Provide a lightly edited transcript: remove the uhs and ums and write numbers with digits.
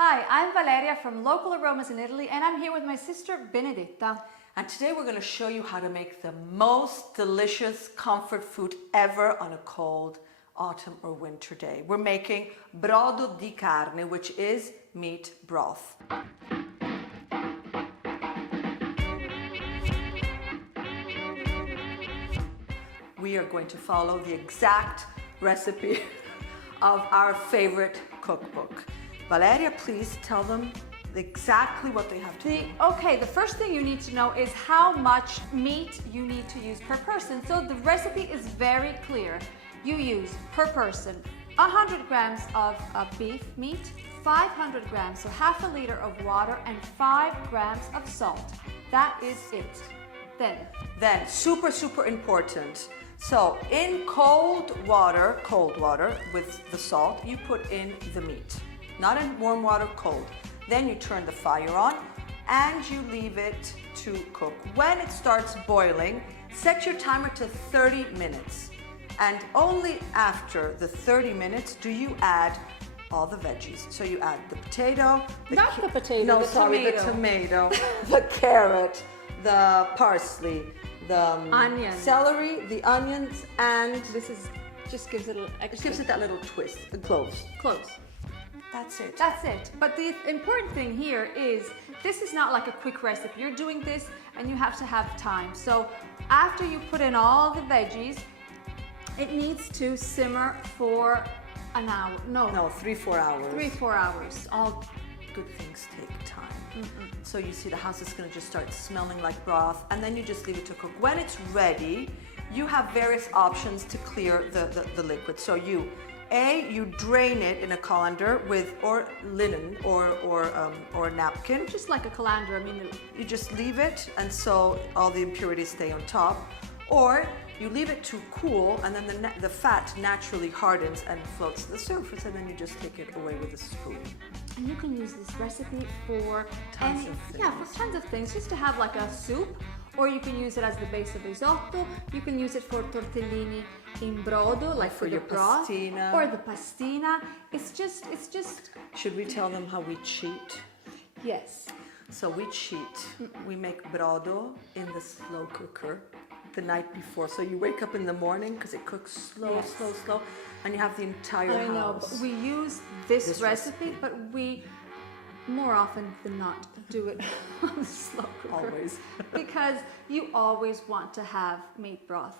Hi, I'm Valeria from local Aromas in Italy, and I'm here with my sister Benedetta. And today we're going to show you how to make the most delicious comfort food ever on a cold autumn or winter day. We're making brodo di carne, which is meat broth. We are going to follow the exact recipe of our favorite cookbook. Valeria, please tell them exactly what they have to do. Okay, the first thing you need to know is how much meat you need to use per person. So the recipe is very clear. You use per person 100 grams of beef meat, 500 grams, so half a liter of water, and 5 grams of salt. That is it. Then super important. So in cold water with the salt, you put in the meat. Not in warm water, cold. Then you turn the fire on and you leave it to cook. When it starts boiling, set your timer to 30 minutes. And only after the 30 minutes do you add all the veggies. So you add the potato. the tomato, the carrot, the parsley, the onion, celery, the onions, and just gives it a little extra. It gives it that little twist. The cloves. That's it. But the important thing here is this is not like a quick recipe. You're doing this and you have to have time. So after you put in all the veggies, it needs to simmer for an hour. No, 3-4 hours. 3-4 hours. All good things take time. So you see the house is going to just start smelling like broth, and then you just leave it to cook. When it's ready, you have various options to clear the liquid. So you drain it in a colander or linen or a napkin. Just like a colander. I mean, you just leave it, and so all the impurities stay on top. Or you leave it to cool, and then the fat naturally hardens and floats to the surface, and then you just take it away with a spoon. And you can use this recipe for tons of things. Yeah, for tons of things. Just to have like a soup, or you can use it as the base of risotto. You can use it for tortellini in brodo, like for your the broth, pastina. or the pastina. It's just. Should we tell them how we cheat? Yes. So we cheat. We make brodo in the slow cooker the night before. So you wake up in the morning because it cooks slow, and you have the entire house. I know, but we use this recipe, but we more often than not do it on the slow cooker. Always. Because you always want to have meat broth.